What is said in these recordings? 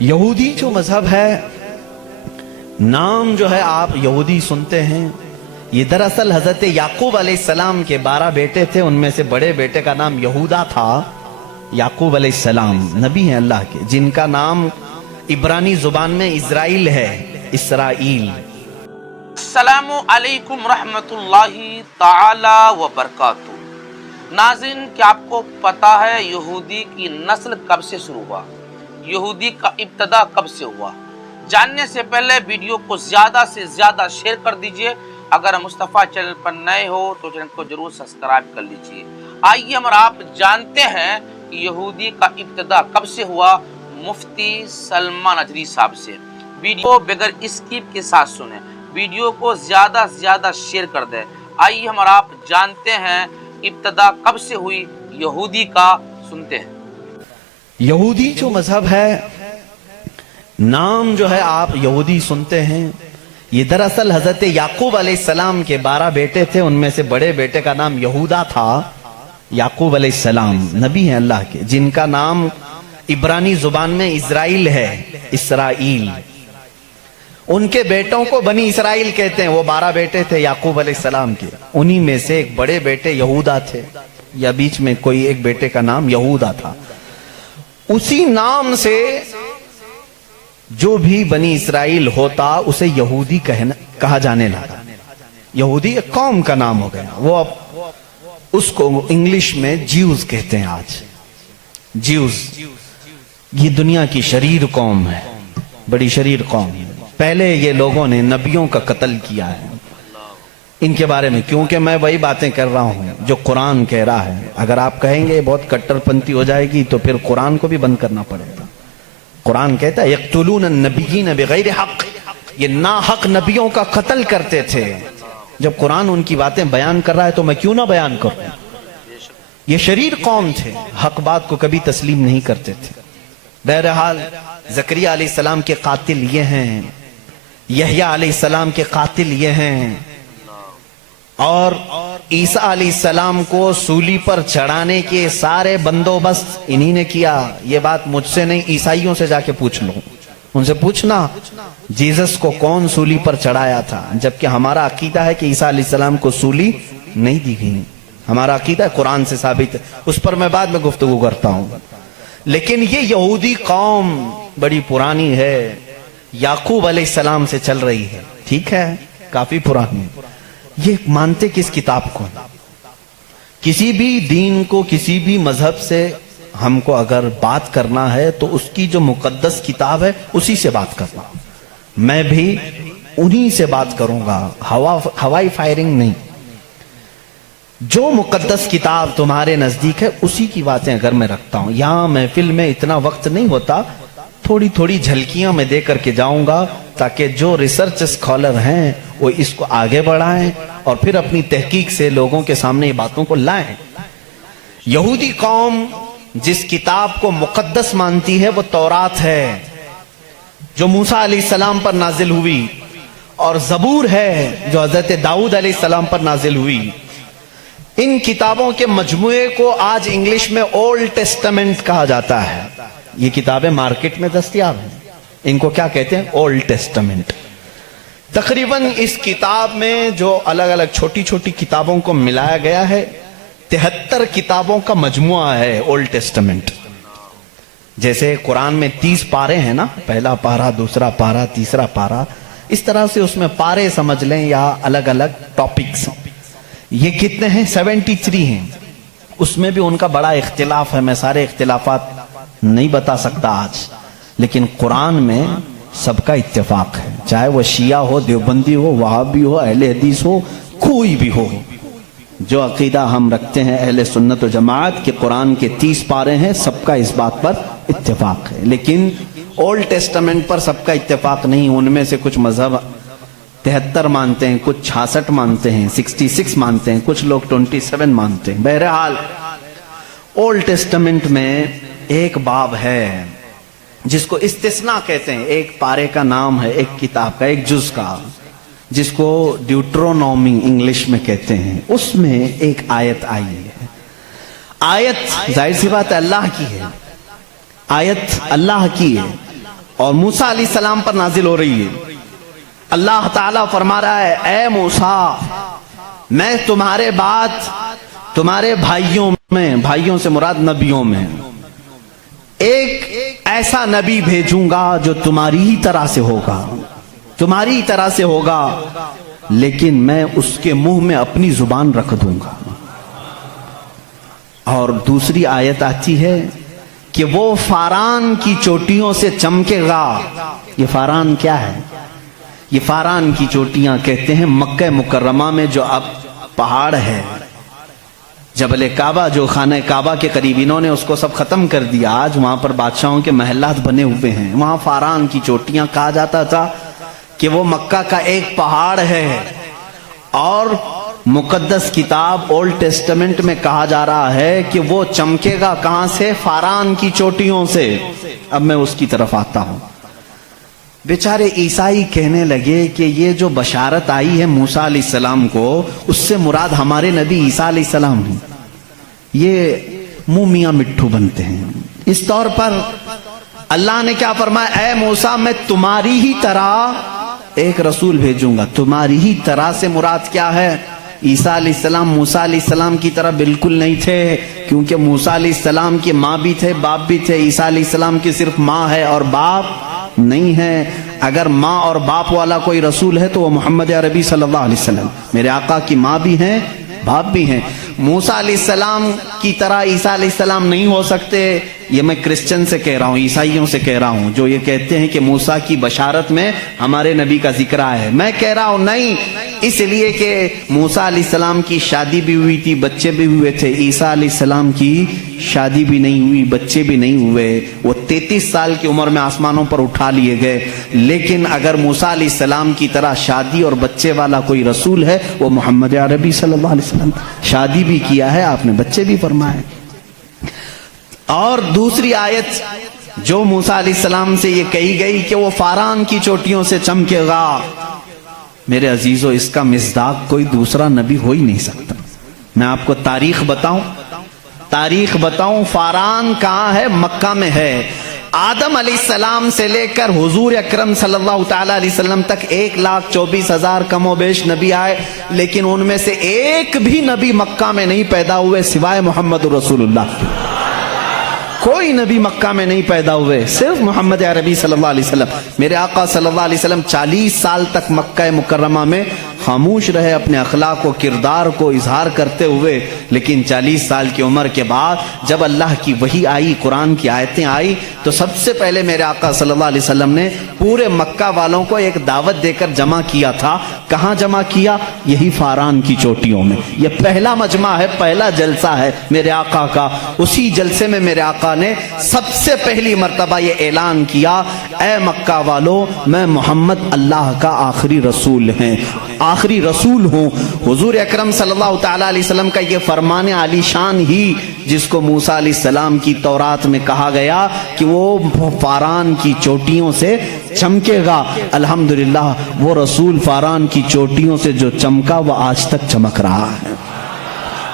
یہودی جو مذہب ہے، نام جو ہے آپ یہودی سنتے ہیں، یہ دراصل حضرت یعقوب علیہ السلام کے 12 بیٹے تھے، ان میں سے بڑے بیٹے کا نام یہودا تھا۔ یعقوب علیہ السلام نبی ہیں اللہ کے، جن کا نام عبرانی زبان میں اسرائیل ہے، اسرائیل۔ السلام علیکم رحمت اللہ تعالی وبرکاتہ۔ ناظرین، کیا آپ کو پتا ہے یہودی کی نسل کب سے شروع ہوا؟ یہودی کا ابتدا کب سے ہوا؟ جاننے سے پہلے ویڈیو کو زیادہ سے زیادہ شیئر کر دیجئے۔ اگر مصطفیٰ چینل پر نئے ہو تو چینل کو ضرور سبسکرائب کر لیجئے۔ آئیے ہم اور آپ جانتے ہیں کہ یہودی کا ابتدا کب سے ہوا۔ مفتی سلمان نجری صاحب سے۔ ویڈیو بغیر اسکپ کے ساتھ سنیں، ویڈیو کو زیادہ سے زیادہ شیئر کر دیں۔ آئیے ہم اور آپ جانتے ہیں ابتدا کب سے ہوئی یہودی کا، سنتے ہیں۔ یہودی جو مذہب ہے، نام جو ہے آپ یہودی سنتے ہیں، یہ دراصل حضرت یعقوب علیہ السلام کے 12 بیٹے تھے، ان میں سے بڑے بیٹے کا نام یہودا تھا۔ یعقوب علیہ السلام نبی ہیں اللہ کے، جن کا نام عبرانی زبان میں اسرائیل ہے، اسرائیل۔ ان کے بیٹوں کو بنی اسرائیل کہتے ہیں۔ وہ 12 بیٹے تھے یعقوب علیہ السلام کے، انہی میں سے ایک بڑے بیٹے یہودا تھے، یا بیچ میں کوئی ایک بیٹے کا نام یہودا تھا۔ اسی نام سے جو بھی بنی اسرائیل ہوتا اسے یہودی کہا جانے لگا۔ یہودی ایک قوم کا نام ہو گیا، وہ اب اس کو انگلش میں جیوز کہتے ہیں۔ آج جیوز یہ دنیا کی شریر قوم ہے، بڑی شریر قوم ہے۔ پہلے یہ لوگوں نے نبیوں کا قتل کیا ہے۔ ان کے بارے میں کیونکہ میں وہی باتیں کر رہا ہوں جو قرآن کہہ رہا ہے۔ اگر آپ کہیں گے بہت کٹر پنتھی ہو جائے گی تو پھر قرآن کو بھی بند کرنا پڑے گا۔ قرآن کہتا ہے یقتلون النبیین بغیر حق، یہ ناحق نبیوں کا قتل کرتے تھے۔ جب قرآن ان کی باتیں بیان کر رہا ہے تو میں کیوں نہ بیان کروں؟ یہ شریر قوم تھے، حق بات کو کبھی تسلیم نہیں کرتے تھے۔ بہرحال زکریا علیہ السلام کے قاتل یہ ہیں، یحییٰ علیہ السلام کے قاتل یہ ہیں، اور عیسیٰ علیہ السلام کو سولی پر چڑھانے کے سارے بندوبست انہی نے کیا۔ یہ بات مجھ سے نہیں، عیسائیوں سے جا کے پوچھ لو، ان سے پوچھنا جیزس کو کون سولی پر چڑھایا تھا، جبکہ ہمارا عقیدہ ہے کہ عیسیٰ علیہ السلام کو سولی نہیں دی گئی۔ ہمارا عقیدہ ہے، قرآن سے ثابت ہے، اس پر میں بعد میں گفتگو کرتا ہوں۔ لیکن یہ یہودی قوم بڑی پرانی ہے، یعقوب علیہ السلام سے چل رہی ہے، ٹھیک ہے، کافی پرانی۔ یہ مانتے کس کتاب کو؟ کسی بھی دین کو، کسی بھی مذہب سے ہم کو اگر بات کرنا ہے تو اس کی جو مقدس کتاب ہے اسی سے بات کرنا۔ میں بھی انہی سے بات کروں گا، ہوائی فائرنگ نہیں۔ جو مقدس کتاب تمہارے نزدیک ہے اسی کی باتیں اگر میں رکھتا ہوں۔ یہاں محفل میں اتنا وقت نہیں ہوتا، تھوڑی تھوڑی جھلکیاں میں دے کر کے جاؤں گا تاکہ جو ریسرچ اسکالر ہیں وہ اس کو آگے بڑھائیں اور پھر اپنی تحقیق سے لوگوں کے سامنے یہ باتوں کو لائیں۔ یہودی قوم جس کتاب کو مقدس مانتی ہے وہ تورات ہے، جو موسیٰ علیہ السلام پر نازل ہوئی، اور زبور ہے جو حضرت داؤد علیہ السلام پر نازل ہوئی۔ ان کتابوں کے مجموعے کو آج انگلش میں اولڈ ٹیسٹمنٹ کہا جاتا ہے۔ یہ کتابیں مارکیٹ میں دستیاب ہیں، ان کو کیا کہتے ہیں؟ Old testament. تقریباً اس کتاب میں جو الگ الگ چھوٹی چھوٹی کتابوں کو ملایا گیا ہے 73 کتابوں کا مجموعہ ہے اولڈ ٹیسٹمنٹ۔ جیسے قرآن میں 30 پارے ہیں نا، پہلا پارہ، دوسرا پارہ، تیسرا پارہ، اس طرح سے اس میں پارے سمجھ لیں یا الگ الگ ٹاپکس۔ یہ کتنے ہیں؟ 73 ہیں۔ اس میں بھی ان کا بڑا اختلاف ہے، میں سارے اختلافات نہیں بتا سکتا آج، لیکن قرآن میں سب کا اتفاق ہے، چاہے وہ شیعہ ہو، دیوبندی ہو، وہابی ہو، اہل حدیث ہو، کوئی بھی ہو۔ جو عقیدہ ہم رکھتے ہیں اہل سنت و جماعت کہ قرآن کے 30 پارے ہیں، سب کا اس بات پر اتفاق ہے۔ لیکن اولڈ ٹیسٹمنٹ پر سب کا اتفاق نہیں، ان میں سے کچھ مذہب 73 مانتے ہیں، کچھ 66 مانتے ہیں، 66 مانتے ہیں، کچھ لوگ 27 مانتے ہیں۔ بہرحال اولڈ ٹیسٹمنٹ میں ایک باب ہے جس کو استثناء کہتے ہیں، ایک پارے کا نام ہے، ایک کتاب کا، ایک جز کا، جس کو ڈیوٹرونومی انگلش میں کہتے ہیں۔ اس میں ایک آیت آئی ہے۔ آیت ظاہر سی بات ہے اللہ کی ہے، آیت اللہ کی ہے، اور موسیٰ علیہ السلام پر نازل ہو رہی ہے. اللہ تعالیٰ فرما رہا ہے اے موسیٰ میں تمہارے بعد تمہارے بھائیوں میں، بھائیوں سے مراد نبیوں میں، ایک ایسا نبی بھیجوں گا جو تمہاری ہی طرح سے ہوگا، تمہاری ہی طرح سے ہوگا، لیکن میں اس کے منہ میں اپنی زبان رکھ دوں گا. اور دوسری آیت آتی ہے کہ وہ فاران کی چوٹیوں سے چمکے گا. یہ فاران کیا ہے؟ یہ فاران کی چوٹیاں کہتے ہیں مکہ مکرمہ میں جو اب پہاڑ ہے، جبل کعبہ جو خانہ کعبہ کے قریب، انہوں نے اس کو سب ختم کر دیا. آج وہاں پر بادشاہوں کے محلات بنے ہوئے ہیں. وہاں فاران کی چوٹیاں کہا جاتا تھا کہ وہ مکہ کا ایک پہاڑ ہے. اور مقدس کتاب اولڈ ٹیسٹمنٹ میں کہا جا رہا ہے کہ وہ چمکے گا کہاں سے؟ فاران کی چوٹیوں سے. اب میں اس کی طرف آتا ہوں. بیچارے عیسائی کہنے لگے کہ یہ جو بشارت آئی ہے موسیٰ علیہ السلام کو، اس سے مراد ہمارے نبی عیسیٰ علیہ السلام ہیں. یہ منہ میاں مٹھو بنتے ہیں. اس طور پر اللہ نے کیا فرمایا؟ اے موسیٰ میں تمہاری ہی طرح ایک رسول بھیجوں گا. تمہاری ہی طرح سے مراد کیا ہے؟ عیسیٰ علیہ السلام موسیٰ علیہ السلام کی طرح بالکل نہیں تھے، کیونکہ موسیٰ علیہ السلام کی ماں بھی تھے، باپ بھی تھے. عیسیٰ علیہ السلام کی صرف ماں ہے اور باپ نہیں ہے. اگر ماں اور باپ والا کوئی رسول ہے تو وہ محمد عربی صلی اللہ علیہ وسلم. میرے آقا کی ماں بھی ہیں، باپ بھی ہیں. موسیٰ علیہ السلام کی طرح عیسیٰ علیہ السلام نہیں ہو سکتے. یہ میں کرسچن سے کہہ رہا ہوں، عیسائیوں سے کہہ رہا ہوں، جو یہ کہتے ہیں کہ موسیٰ کی بشارت میں ہمارے نبی کا ذکر آیا ہے. میں کہہ رہا ہوں نہیں، اس لیے کہ موسیٰ علیہ السلام کی شادی بھی ہوئی تھی، بچے بھی ہوئے تھے. عیسیٰ علیہ السلام کی شادی بھی نہیں ہوئی، بچے بھی نہیں ہوئے. وہ 33 سال کی عمر میں آسمانوں پر اٹھا لیے گئے. لیکن اگر موسیٰ علیہ السلام کی طرح شادی اور بچے والا کوئی رسول ہے وہ محمد عربی صلی اللہ علیہ وسلم. شادی بھی کیا ہے آپ نے، بچے بھی فرمائے. اور دوسری آیت جو موسیٰ علیہ السلام سے یہ کہی گئی کہ وہ فاران کی چوٹیوں سے چمکے گا، میرے عزیزو اس کا مصداق کوئی دوسرا نبی ہو ہی نہیں سکتا. میں آپ کو تاریخ بتاؤں فاران کہاں ہے؟ مکہ میں ہے. آدم علیہ السلام سے لے کر حضور اکرم صلی اللہ تعالی علیہ وسلم تک 1,24,000 کم و بیش نبی آئے، لیکن ان میں سے ایک بھی نبی مکہ میں نہیں پیدا ہوئے سوائے محمد رسول اللہ. کوئی نبی مکہ میں نہیں پیدا ہوئے، صرف محمد عربی صلی اللہ علیہ وسلم. میرے آقا صلی اللہ علیہ وسلم 40 سال تک مکہ مکرمہ میں خاموش رہے، اپنے اخلاق و کردار کو اظہار کرتے ہوئے. لیکن 40 سال کی عمر کے بعد جب اللہ کی وحی آئی، قرآن کی آیتیں آئی، تو سب سے پہلے میرے آقا صلی اللہ علیہ وسلم نے پورے مکہ والوں کو ایک دعوت دے کر جمع کیا تھا. کہاں جمع کیا؟ یہی فاران کی چوٹیوں میں. یہ پہلا مجمع ہے، پہلا جلسہ ہے میرے آقا کا. اسی جلسے میں میرے آقا نے سب سے پہلی مرتبہ یہ اعلان کیا، اے مکہ والو میں محمد اللہ کا آخری رسول ہوں. حضور اکرم صلی اللہ تعالی علیہ وسلم کا یہ فرمان عالی شان ہی، جس کو موسیٰ علیہ السلام کی تورات میں کہا گیا کہ وہ فاران کی چوٹیوں سے چمکے گا، الحمدللہ وہ رسول فاران کی چوٹیوں سے جو چمکا وہ آج تک چمک رہا ہے.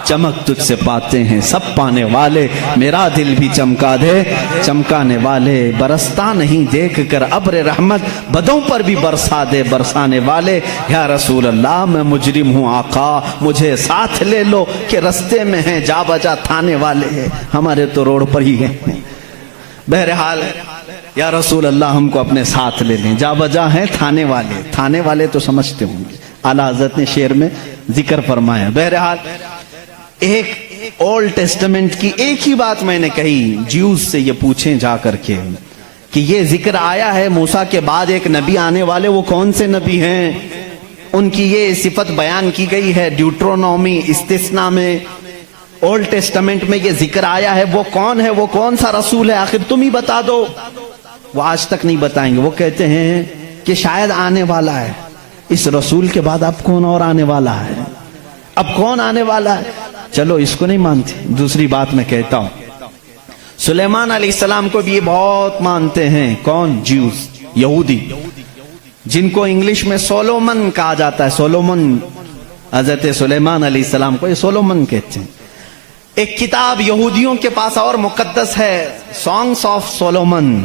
چمک تجھ سے پاتے ہیں سب پانے والے، میرا دل بھی چمکا دے چمکانے والے. برستا نہیں دیکھ کر ابر رحمت، بدوں پر بھی برسا دے برسانے والے. یا رسول اللہ میں مجرم ہوں آقا، مجھے ساتھ لے لو کہ رستے میں ہیں جا بجا تھانے والے. ہمارے تو روڈ پر ہی ہیں. بہرحال یا رسول اللہ ہم کو اپنے ساتھ لے لیں. جا بجا ہیں تھانے والے تو سمجھتے ہوں گے، اعلیٰ حضرت نے شعر میں ذکر فرمایا. بہرحال ایک اولڈ ٹیسٹمنٹ کی ایک ہی بات میں نے کہی، جیوز سے یہ پوچھیں جا کر کے کہ یہ ذکر آیا ہے موسیٰ کے بعد ایک نبی آنے والے، وہ کون سے نبی ہیں؟ ان کی یہ صفت بیان کی گئی ہے ڈیوٹرونومی استثناء میں. اولڈ ٹیسٹمنٹ میں یہ ذکر آیا ہے، وہ کون ہے، وہ کون سا رسول ہے، آخر تم ہی بتا دو. وہ آج تک نہیں بتائیں گے. وہ کہتے ہیں کہ شاید آنے والا ہے. اس رسول کے بعد اب کون اور آنے والا ہے؟ اب کون آنے والا ہے؟ چلو اس کو نہیں مانتے. دوسری بات میں کہتا ہوں، سلیمان علیہ السلام کو بھی یہ بہت مانتے ہیں. کون؟ جیوز، یہودی، جن کو انگلش میں سولومن کہا جاتا ہے. سولومن، حضرت سلیمان علیہ السلام کو یہ سولومن کہتے ہیں. ایک کتاب یہودیوں کے پاس اور مقدس ہے، سانگس آف سولومن.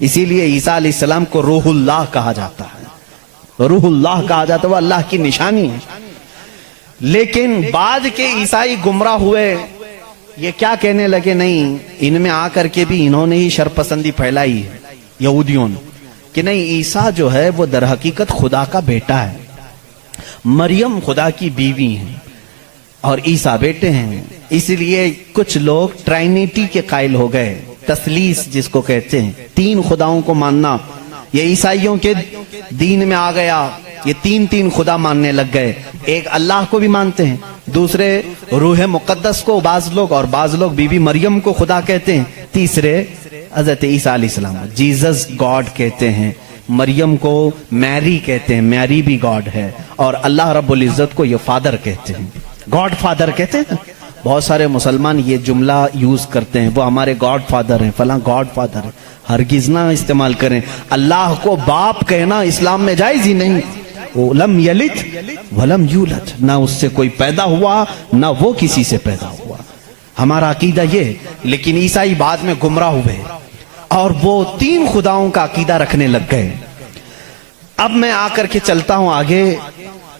اسی لیے عیسیٰ علیہ السلام کو روح اللہ کہا جاتا ہے، روح اللہ کہا جاتا ہے، وہ اللہ کی نشانی ہے۔ لیکن بعد کے عیسائی گمراہ ہوئے، یہ کیا کہنے لگے، نہیں ان میں آ کر کے بھی انہوں نے ہی شرپسندی پھیلائی ہے یہودیوں نے، کہ نہیں عیسیٰ جو ہے وہ در حقیقت خدا کا بیٹا ہے، مریم خدا کی بیوی ہیں اور عیسیٰ بیٹے ہیں۔ اس لیے کچھ لوگ ٹرائنیٹی کے قائل ہو گئے، تثلیث جس کو کہتے ہیں، تین خداؤں کو ماننا، یہ عیسائیوں کے دین میں آ گیا، یہ تین خدا ماننے لگ گئے، ایک اللہ کو بھی مانتے ہیں، دوسرے روح مقدس کو بعض لوگ، اور بعض لوگ بی بی مریم کو خدا کہتے ہیں، تیسرے حضرت عیسیٰ علیہ السلام جیزس گاڈ کہتے ہیں، مریم کو میری کہتے ہیں، میری بھی گاڈ ہے، اور اللہ رب العزت کو یہ فادر کہتے ہیں، گاڈ فادر کہتے ہیں۔ بہت سارے مسلمان یہ جملہ یوز کرتے ہیں، وہ ہمارے گاڈ فادر ہیں، فلاں گاڈ فادر ہے، ہرگز نہ استعمال کریں۔ اللہ کو باپ کہنا اسلام میں جائز ہی نہیں، لم یلد ولم یولد، نہ اس سے کوئی پیدا ہوا نہ وہ کسی سے پیدا ہوا، ہمارا عقیدہ یہ۔ لیکن عیسائی بعد میں گمراہ ہوئے اور وہ تین خداؤں کا عقیدہ رکھنے لگ گئے۔ اب میں آ کر کے چلتا ہوں آگے،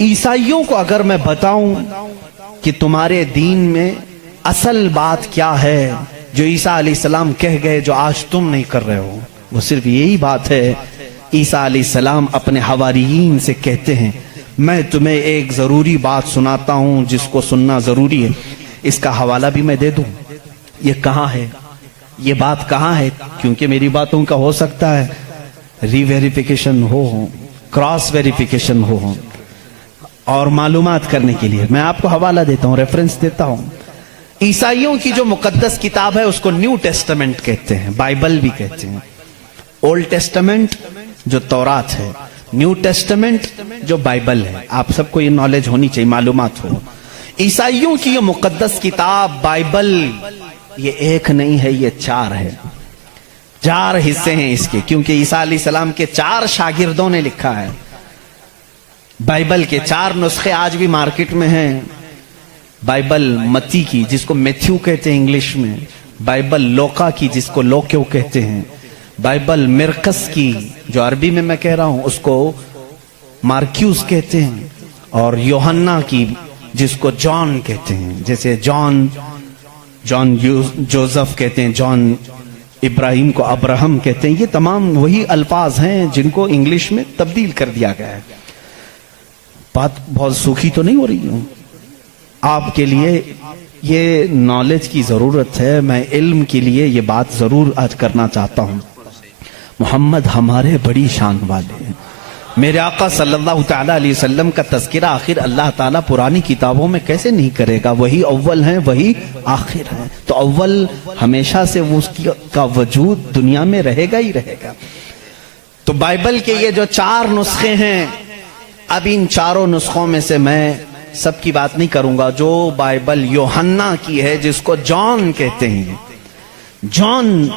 عیسائیوں کو اگر میں بتاؤں کہ تمہارے دین میں اصل بات کیا ہے جو عیسیٰ علیہ السلام کہہ گئے جو آج تم نہیں کر رہے ہو، وہ صرف یہی بات ہے۔ عیسیٰ علیہ السلام اپنے حواریین سے کہتے ہیں، میں تمہیں ایک ضروری بات سناتا ہوں جس کو سننا ضروری ہے، اس کا حوالہ بھی میں دے دوں، یہ کہاں ہے، یہ بات کہاں ہے، کیونکہ میری باتوں کا ہو سکتا ہے ری ویریفیکیشن ہو، کراس ویریفیکیشن ہو، اور معلومات کرنے کے لیے میں آپ کو حوالہ دیتا ہوں، ریفرنس دیتا ہوں۔ عیسائیوں کی جو مقدس کتاب ہے اس کو نیو ٹیسٹمنٹ کہتے ہیں، بائبل بھی کہتے ہیں۔ اولڈ ٹیسٹمنٹ جو تورات ہے، نیو ٹیسٹمنٹ جو بائبل ہے، آپ سب کو یہ نالج ہونی چاہیے، معلومات ہو۔ عیسائیوں کی یہ مقدس کتاب بائبل یہ ایک نہیں ہے، یہ چار ہے، چار حصے ہیں اس کے، کیونکہ عیسیٰ علیہ السلام کے چار شاگردوں نے لکھا ہے۔ بائبل کے چار نسخے آج بھی مارکیٹ میں ہیں، بائبل متی کی جس کو میتھیو کہتے ہیں انگلش میں، بائبل لوکا کی جس کو لوکیو کہتے ہیں، بائبل مرقس کی جو عربی میں میں کہہ رہا ہوں اس کو مارکیوس کہتے ہیں، اور یوحنا کی جس کو جان کہتے ہیں، جیسے جان جوزف کہتے ہیں، جان ابراہیم کو ابراہم کہتے ہیں، یہ تمام وہی الفاظ ہیں جن کو انگلش میں تبدیل کر دیا گیا ہے۔ بات بہت سوکھی تو نہیں ہو رہی ہوں، آپ کے لیے یہ نالج کی ضرورت ہے، میں علم کے لیے یہ بات ضرور آج کرنا چاہتا ہوں۔ محمد ہمارے بڑی شان والے ہیں، میرے آقا صلی اللہ تعالیٰ علیہ وسلم کا تذکرہ آخر اللہ تعالیٰ پرانی کتابوں میں کیسے نہیں کرے گا، وہی اول ہیں وہی آخر ہیں، تو اول ہمیشہ سے اس کا وجود دنیا میں رہے گا ہی رہے گا۔ تو بائبل کے یہ جو چار نسخے ہیں، اب ان چاروں نسخوں میں سے میں سب کی بات نہیں کروں گا، جو بائبل یوحنا کی ہے جس کو جان کہتے ہیں، جان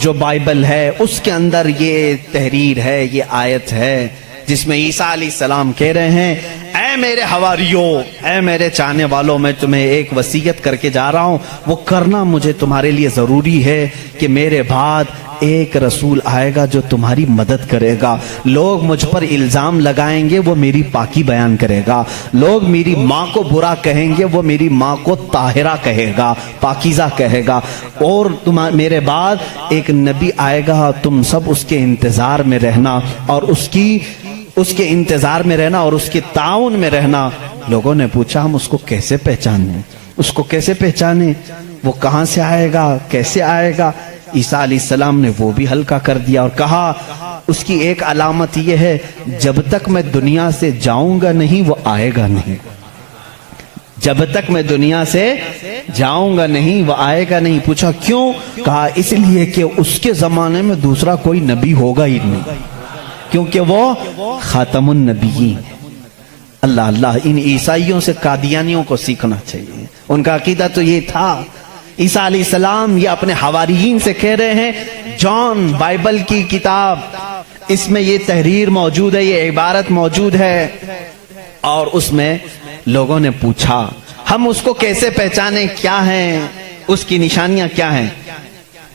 جو بائبل ہے اس کے اندر یہ تحریر ہے، یہ آیت ہے جس میں عیسیٰ علیہ السلام کہہ رہے ہیں، اے میرے حواریوں، اے میرے چاہنے والوں، میں تمہیں ایک وصیت کر کے جا رہا ہوں، وہ کرنا مجھے تمہارے لیے ضروری ہے کہ میرے بعد ایک رسول آئے گا جو تمہاری مدد کرے گا، لوگ مجھ پر الزام لگائیں گے وہ میری پاکی بیان کرے گا، لوگ میری ماں کو برا کہیں گے وہ میری ماں کو طاہرہ کہے گا، پاکیزہ کہے گا، اور میرے بعد ایک نبی آئے گا، تم سب اس کے انتظار میں رہنا اور اس کے انتظار میں رہنا اور اس کے تعاون میں رہنا۔ لوگوں نے پوچھا ہم اس کو کیسے پہچانیں، اس کو کیسے پہچانیں، وہ کہاں سے آئے گا، کیسے آئے گا؟ عیسیٰ علیہ السلام نے وہ بھی ہلکا کر دیا اور کہا اس کی ایک علامت یہ ہے، جب تک میں دنیا سے جاؤں گا نہیں وہ آئے گا نہیں، جب تک میں دنیا سے جاؤں گا نہیں وہ آئے گا نہیں۔ پوچھا کیوں؟ کہا اس لیے کہ اس کے زمانے میں دوسرا کوئی نبی ہوگا ہی نہیں، کیونکہ وہ خاتم النبیین۔ اللہ اللہ، ان عیسائیوں سے قادیانیوں کو سیکھنا چاہیے، ان کا عقیدہ تو یہ تھا۔ عیسیٰ علیہ السلام یہ اپنے حواریین سے کہہ رہے ہیں، جان بائبل کی کتاب، اس میں یہ تحریر موجود ہے، یہ عبارت موجود ہے، اور اس میں لوگوں نے پوچھا ہم اس کو کیسے پہچانیں، کیا ہیں اس کی نشانیاں کیا ہیں؟